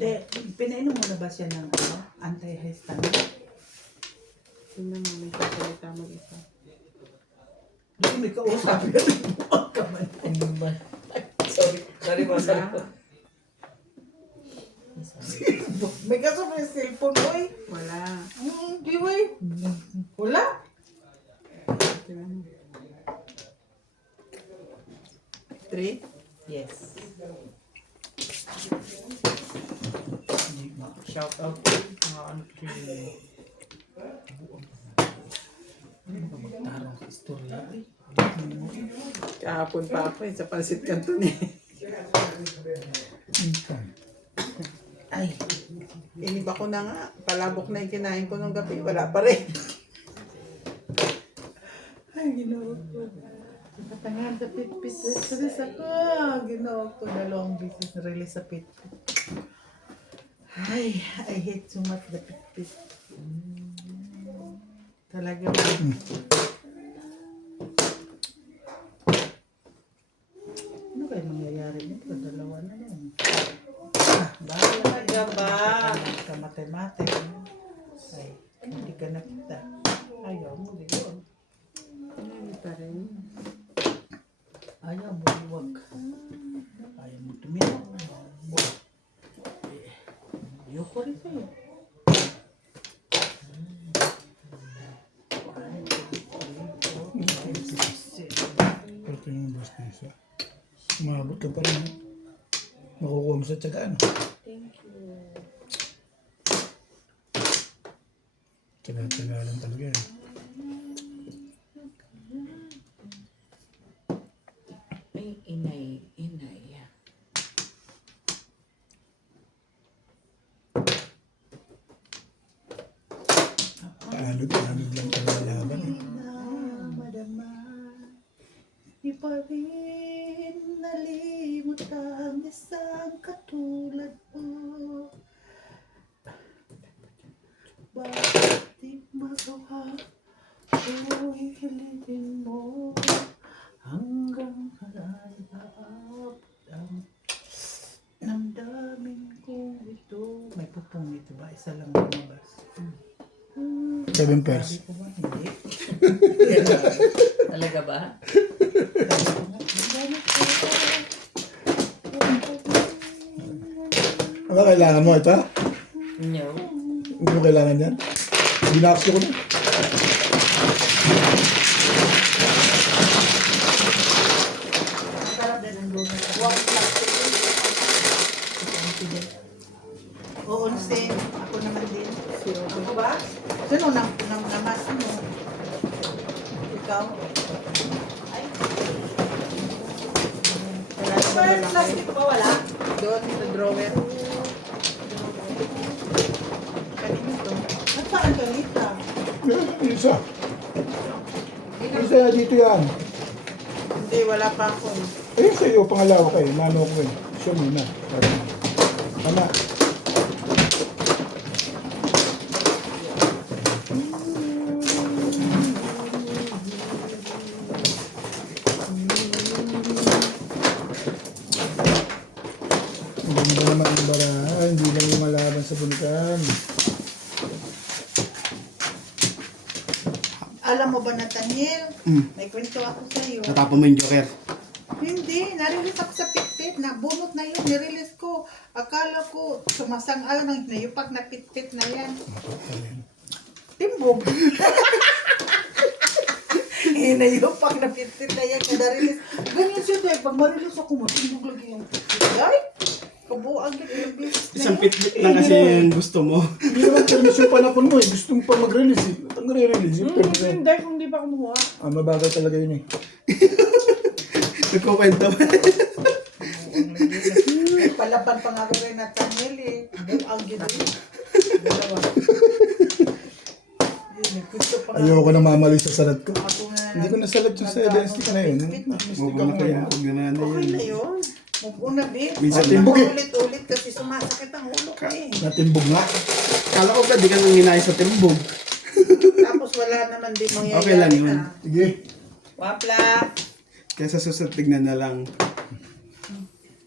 De, pinainom mo na ba siya ng ano, antihistamine? Tingnan mo, may sasalita mag-isa. Hindi, may kausap yun. Huwag ka man. Sorry po. May kasama yung cellphone mo eh. Wala. Di ba eh? Wala. Tingnan mo. 3? Yes. Shout out. Mga ano Tarong sa istorya eh. Kahapon pa ako sa Pansit Canton eh. Ay, Iniba ko na nga. Palabok na yung kinain ko nung gabi. Wala pa rin. Ay, ginawa ko. katangan sa pitpit. Release ako. Ginawa ko dalawang beses na release sa pitpit. Ay, I hate so much the pitpit. Talaga ba? Ano kaya mangyayari nito? Dalawa na yan. Bahala Talaga ba? Kamate-mate. Ay, hindi ka nakita. Ayaw mo, di ba? Hindi pa rin. Ayaw mo, huwag. Ayaw mo tumira. Ayoko rin sa'yo. Ito yung boss piso. Umabot ka pa rin. Makukuha mo sa tsagaan. Tsaga-tsaga lang talaga yan. Ay, inay. Taalog lang talaga laban eh. Madama, di pa rin nalimot ang isang katulad mo. Bakit di magawa o ihilitin mo hanggang halay aabot ang namdamin ko ito. May pupong ito ba? Isa lang lumabas. 7 pairs. Sabi ko ba? Hindi. Talaga ba? Ano kailangan mo ito? No. Hindi mo kailangan yan? Binakso ko na. Oo, same. Ako naman din. Ako ba? Sino namas mo? Ikaw? Wala sa malaki. Plastic ba wala? Doon sa drawer. Kanina to. Nasaan ka, Lita? Isa. Isa dito yan. Hindi, wala pa ako. Eh, sa'yo, pangalawa kayo. Nano ko eh. Siya muna. Tama. Ang ganda naman ang barahan. Hindi lang yung malaban sa bunikan. Alam mo ba, Nathaniel? May kwento ako sa'yo. Natapon mo yung joker. Hindi, narilis ako sa pitpit. Nabunot na yun. Nirilis ko. Akala ko sumasang-ayon ng nayupak na pitpit na yan. Timbog. Nayupak na pitpit na yan. Kada rilis. Ganyan siya dahil. Pag marilis ako, matimbog lagi yung pitpit. Ay! Kabuang yun. Ilang beses na Isang yan. pitbit lang kasi yung gusto mo. Hindi naman permis yung panapon mo eh. Gusto mo pa mag-release eh. Ba't ang re-release? Yung permis eh. Hindi, kung di pa kumuha. Mabagay talaga yun eh. Nagkukwento. Palaban pa nga ko kay Nathaniel eh. Buang yun eh. Dalawa. Yun, gusto pa nga. Ayoko na mamali sa salat ko. Ako nga Hindi ko nasalat yung 7 stick na yun. Huwag na kayo. Huwag na na Okay na yun. yun. Muguna, babe. Minsan Timbog eh. Ulit-ulit kasi sumasakit ang ulo ko eh. Natimbog nga. Kala ko ba di ka nang hinay sa timbog? Tapos wala naman din mangyayari Okay lang yun. na. Sige. Wapla. Kaya sa susunod tignan na lang.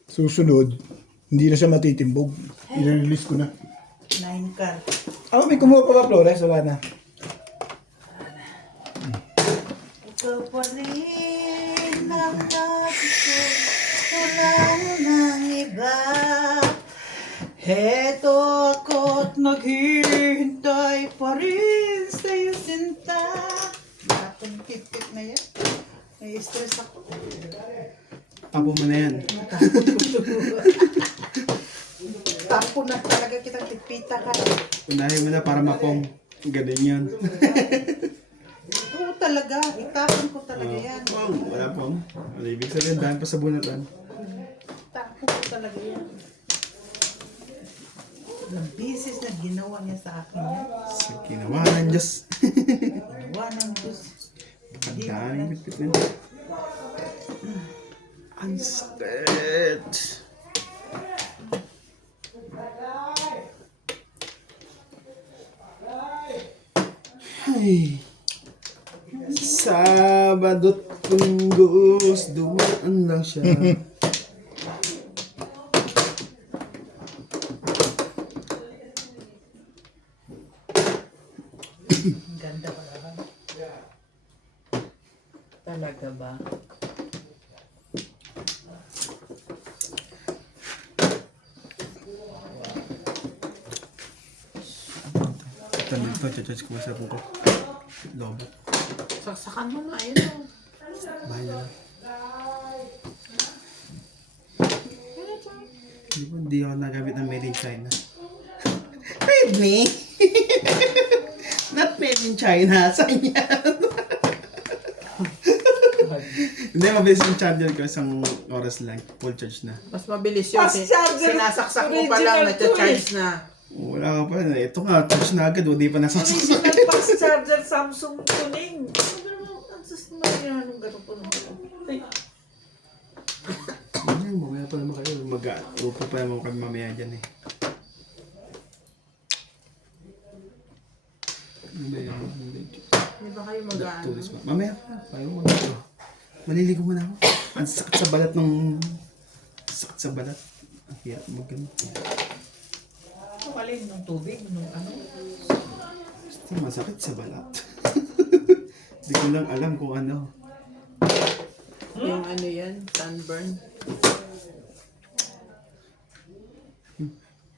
Susunod. Hindi na siya matitimbog. I-release ko na. 9 car. May kumuha pa ba, Flores? Wala na. Ikaw pa rin ang nagsuso, wala nang iba. Heto ako't naghihintay pa rin sa'yo, sinta. Bakit tip-tip na yan? May stress ako. Tapo mo na yan. Tapo na talaga kitang tipita ka. Unahin mo na para mapong. Ganun yun. Oo talaga, itapon ko talaga yan. Pong, wala pong. Ano ibig sabihin? Dahil pa sa bunatan. Itapon ko talaga yan. Ilang beses na ginawa niya sa akin yan. Sa ginawa ng Diyos. Ginawa ng Diyos. Ang daming bitbit na. Ang sakit. Ay. Sabado't Unggos, dumaan lang siya. Ang ganda pala. Talaga ba? Ito na ito, charge ko sa ko. Lobo. Saksakan mo na, ayun. Bahay na lang. Hindi ako nagamit ng made in China. Made me? Not made in China. Saan yan? Hindi, mabilis yung charger ko. Isang oras lang. Full charge na. Mas mabilis yun. Fast charger. Sinasaksak mo pa lang, Original to nagcha-charge na. Wala ka pa. Ito nga, charge na agad. Hindi pa nasaksak. Original fast charger Samsung tuning. Ang sus na yan. Anong gano'n po naman. Ay, Ay, mamaya pa naman kayo. Mag-upo pa naman kami mamaya dyan eh. Ano ba yan? Hindi ba kayo mag-ano? Tulis pa. Mamaya pa. Paano mo? Maliligo muna ako. Ang sakit sa balat ng... Sakit sa balat. Ang hiya mo ganun. kung alin nung tubig, nung ano. Basta masakit sa balat. Hindi ko lang alam kung ano. Yung ano yan, sunburn.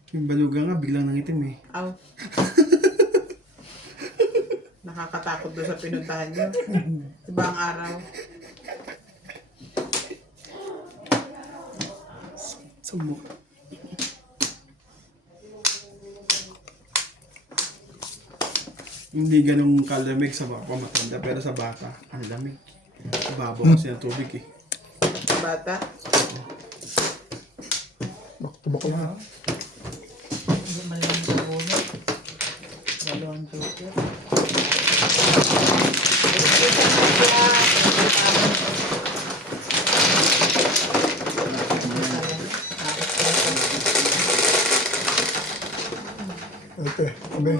Yung baluga nga, biglang nangitim eh. Aw. Nakakatakot doon sa pinuntahan nyo. Ibang araw. Sa mukha. Hindi ganun kalamig sa mga pamatanda, pero sa bata, ang lamig. Babaw kasi ng tubig eh. Bata. Tubak ko lang. Hindi malamang sa ulo. Dalawang joker. Okay, okay.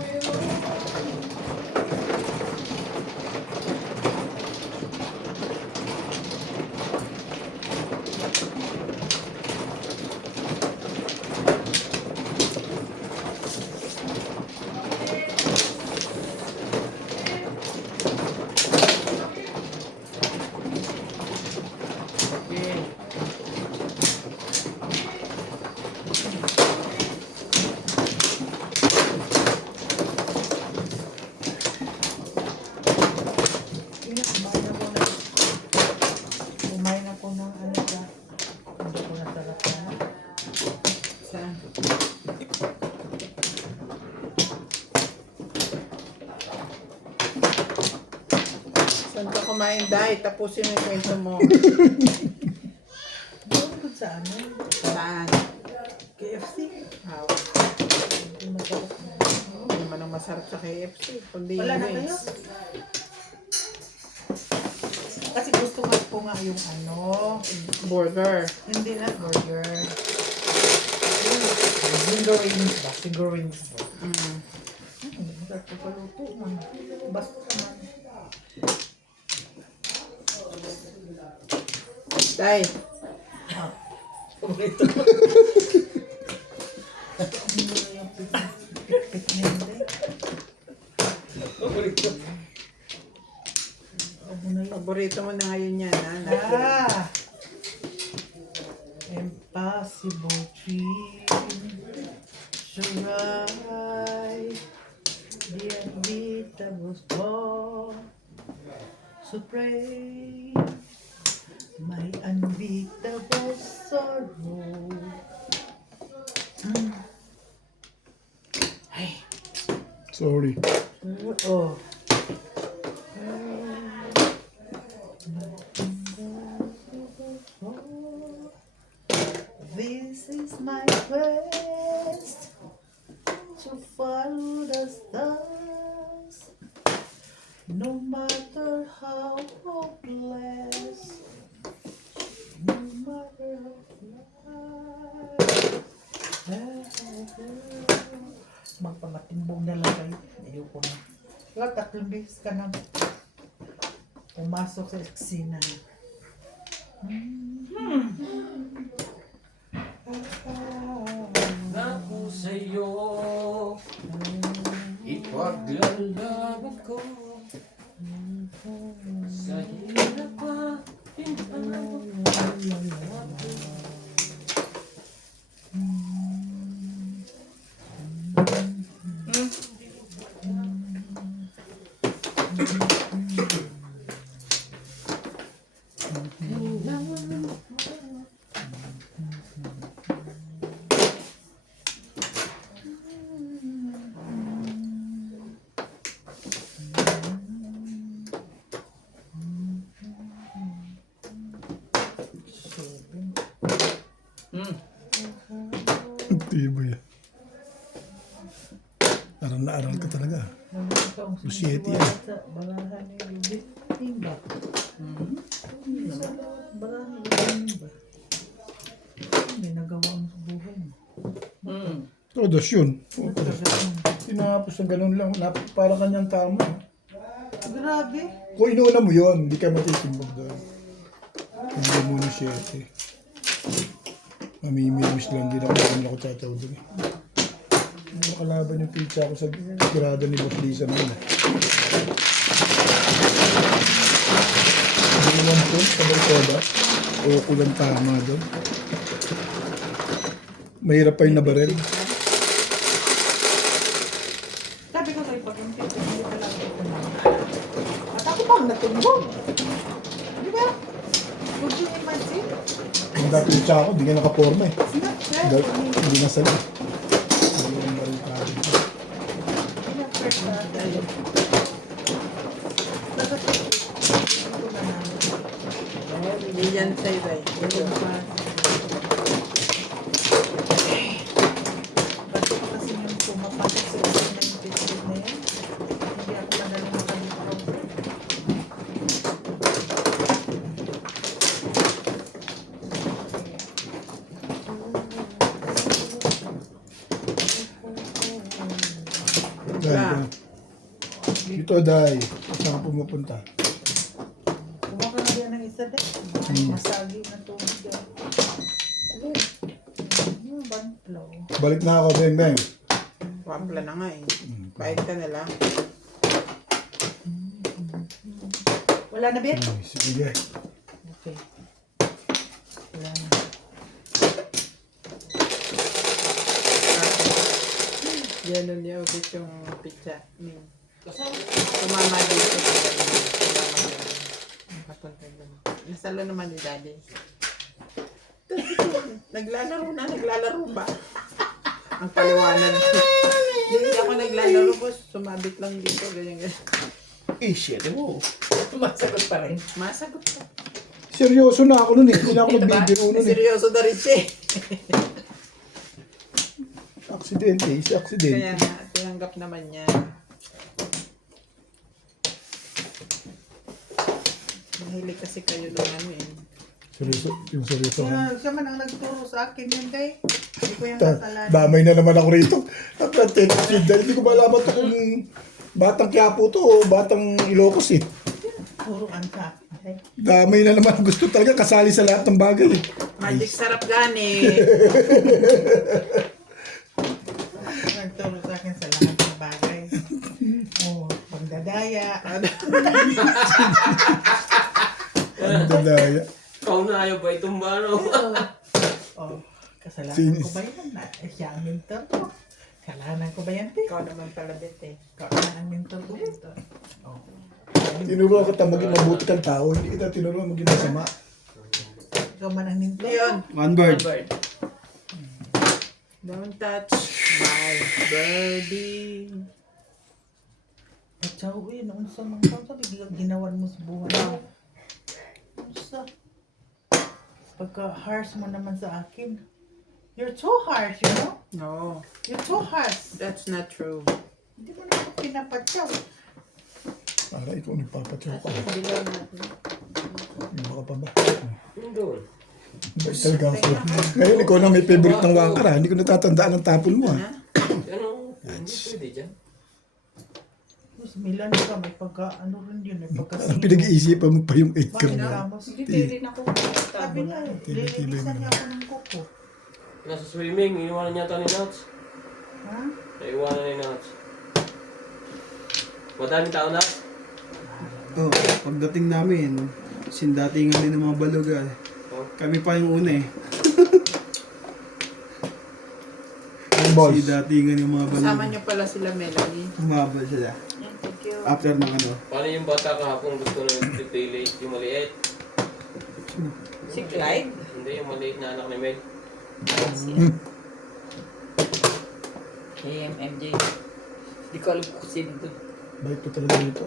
Kumain ako ng ano ka. Hindi ko nasarap na. Saan? Saan ka kumain, Day? Tapusin mo yung kwento mo. Doon ko sa ano. Saan? KFC. How? Hindi masarap na. Ano naman ang masarap sa KFC? Kundi Wala na yung kayo? wings. Kasi gusto ko nga yung ano. Burger. Hindi na burger. Finger wings ba? Finger wings ba? Mm. Hindi masarap ko paluto man. Basta naman. Day, Ito. Paborito mo na ngayon yan, ha? Ah! Impossible dream to ride the unbeatable storm. So pray my unbeatable sorrow. Ay, Sorry. oh. This is my quest to follow the stars, no matter how hopeless, no matter how magpamatimbog na lang kayo. Ayoko na. Wala, 3 beses ka na pumasok sa eksena. Naku sa'yo, ipaglalaban ko. Sa hirap pa, Tibo yan. Aral na aral ka talaga. Lucieti yan. Balahan ni Rubit. Timba. Balahan ni Rubit. May nagawa mo sa buhay mo. Todos yun. Tinapos ng ganun lang. Para kanyang tama. Grabe. Kung inuuna mo yun, hindi ka matitimbog doon. Hindi mo na 7. Mamimilis lang din ako. Hindi ako tataw doon. Hindi makalaban yung pizza ko sa tirada ni Boss Lisa naman. Hindi naman po sa Barcoda. O kulang tama doon. Mahirap pa yung nabarel. Sabi ko sa'yo, pag yung pizza, hindi ka lang ito na. At ako pang natumbog. Di ba? Would you imagine? Kung dati yung pizza ako, hindi ka nakaporma eh. It's not fair for me. Hindi nasali. Hindi yung baril It's not fair sa tayo. Dapat ito na namin. Hindi yan sa'yo, bay. Ba't ko kasi yung pumapasok sa isa na yung pizza na yan? Hindi ako madaling makalitaw. Dahil ka. Dito, Day. Saan ka pumupunta? Kumain ka na yan ng isa din. Masagi na tubig yan. Yung banflow. Balik na ako, Beng Beng. Wapla na nga, eh. Bait ka nila. Wala na, Ben? Sige. Okay. Wala na. Yan nun niya ulit yung pizza. Tumama dito. Papunta doon. Nasalo naman ni Daddy. Naglalaro na, naglalaro ba? Ang paliwanag. Hindi ako naglalaro po, sumabit lang dito, ganyan. Eh, shit mo. Masagot pa rin. Masagot ka. Seryoso na ako nun eh. Hindi na ako Ito ba? nagbibiro nun eh. Seryoso na rin siya. Aksidente, isa aksidente. Kaya nga, tinanggap naman niya. Mahilig kasi kayo ng ano eh. Seryoso, yung seryoso. Siya man ang nagturo sa akin yun, kay. Hindi ko yung Ta- kasalanan. damay na naman ako rito. Dahil hindi ko malaman to kung batang Quiapo to o batang Ilocos eh. Turuan sa akin. Okay? Damay na naman. Gusto talaga kasali sa lahat ng bagay eh. Magic sarap gani. Nagturo sa akin sa lahat ng bagay. Oh, pagdadaya. Dadaya. Ikaw na ayaw ba itong ano? Oh, kasalanan Sinis. ko ba yan? Siya ang mentor ko. Kasalanan ko ba yan, Te? Ikaw naman pala, Bete. Ikaw na ang mentor ko. Oh. Tinuruan kita maging mabuti kang tao, hindi kita tinuruan maging masama. Ikaw man ang mentor. Ayun. One bird. Bird. Don't touch my birdie. At siya, uy, noon sa mga tao, sabi, ginawan mo sa buhay mo. Unsa? Pagka-harsh mo naman sa akin. You're too harsh, you know? No, You're too harsh. that's not true. Hindi mo na ako pinapatsaw. Para ikaw nagpapatsaw ka. Bilaw natin. Baka pa ba? Yung doon. Talaga ako. Ngayon, ikaw na may favorite ng wakar ha. Hindi ko natatandaan ang tapon mo ha. Ano? Hindi pwede dyan. Mas Milan ka, may pagka, ano rin yun, may Ang pagka-sino. pinag-iisipan mo pa yung acre Bakit mo. kamos? Hindi rin ako Sabi nga, lilinisan niya ako ng kuko. Nasa swimming, iniwanan yata ni Nuts. Ha? Naiwanan ni Nuts. Madaming tao na? Oh, pagdating namin, sindatingan din ng mga baluga. Oh. Kami pa yung una eh. Ang balls. Sindatingan yung mga baluga. Kasama niyo pala sila, Melanie. Humabal sila. Thank you. After ng ano. Paano yung bata kahapon gusto na yung delete yung maliit? Si Clyde? Hindi, yung maliit na anak ni Mel. KMMJ. Hindi ko alam kung sino doon. Bait ko talaga dito.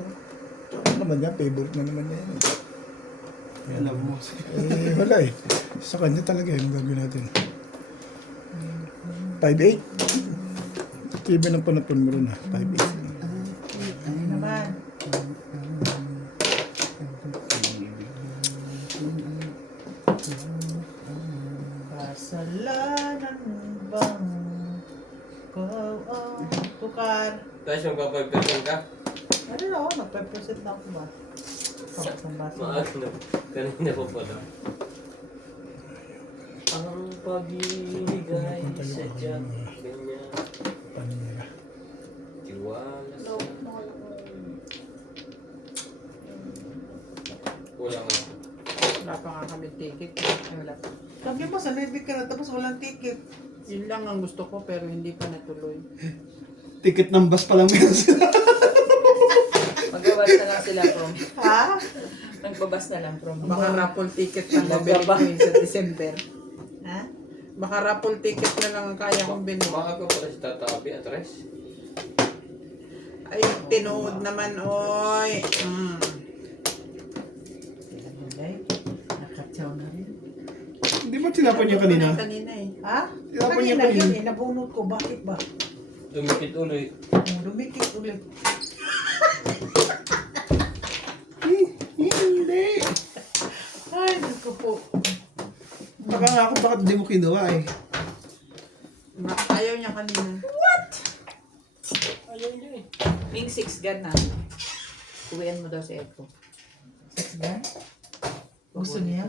Ano naman yan, favorite na naman yan. Alam mo. Eh, wala eh. Sa kanya talaga yun ang gagawin natin. 5'8". TV ng panapon mo rin ha. 5'8". Ano naman? Kasalanan bang ikaw ang tukar? Tapos yung kapag-percent ka, Ano na ako, nag-5% na ako ba? Sa baso. maaga na. Kanina pa pala. Ang pag-ibigay sa Diyang ganyan. Panira. Tiwala sa... Kulang ako. Wala pa nga kami ticket. Wala. Sabi mo, sa Navy ka na tapos walang ticket. Yun lang ang gusto ko pero hindi pa natuloy. Ticket ng bus pa lang meron sila. Magbabas na lang sila from... Ha? Nagbabas na lang from... Baka raffle ticket lang mabili ko yun sa December. Ha? Baka raffle ticket na lang ang kaya kong bilhin. Maaga pala si Tatabi at Res. Ay, tinuod naman, oy. Ay, nakatsaw na rin. Hindi ba tinapon niyo kanina? Kanina eh. Ha? Tinapon niya Kanina yun kanina. eh, nabunot ko. Bakit ba? Dumikit ulit. Lumikit ulit. Hindi. Ay, naku po. Baka nga ako bakit hindi mo kinuha eh. Ayaw niya kanina. Ayaw niyo eh. Yung 6 gun na. Uwian mo daw si Echo. Gan? Gusto niya?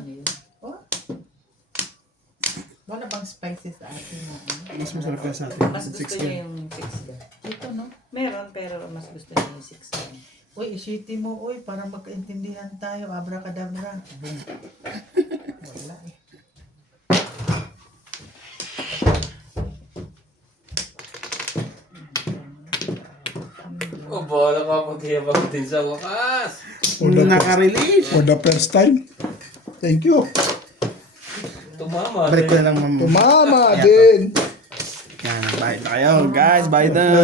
Oh? Wala bang spices sa atin na ano? Mas masarap ka sa atin. Mas gusto 6 niya yung 6 gun. Ito, no? Meron, pero mas gusto niya yung 6 gun. Uy, isiti mo, uy, para magkaintindihan tayo. Abracadabra. Boom. Wala eh. Oh, bahala ka magkiyabang din sa wakas. Naka-release. For the first time. Thank you. Tumama. Balik ko na lang ma'am. Tumama din. Yan, bayad na kayo. Guys, bayad na.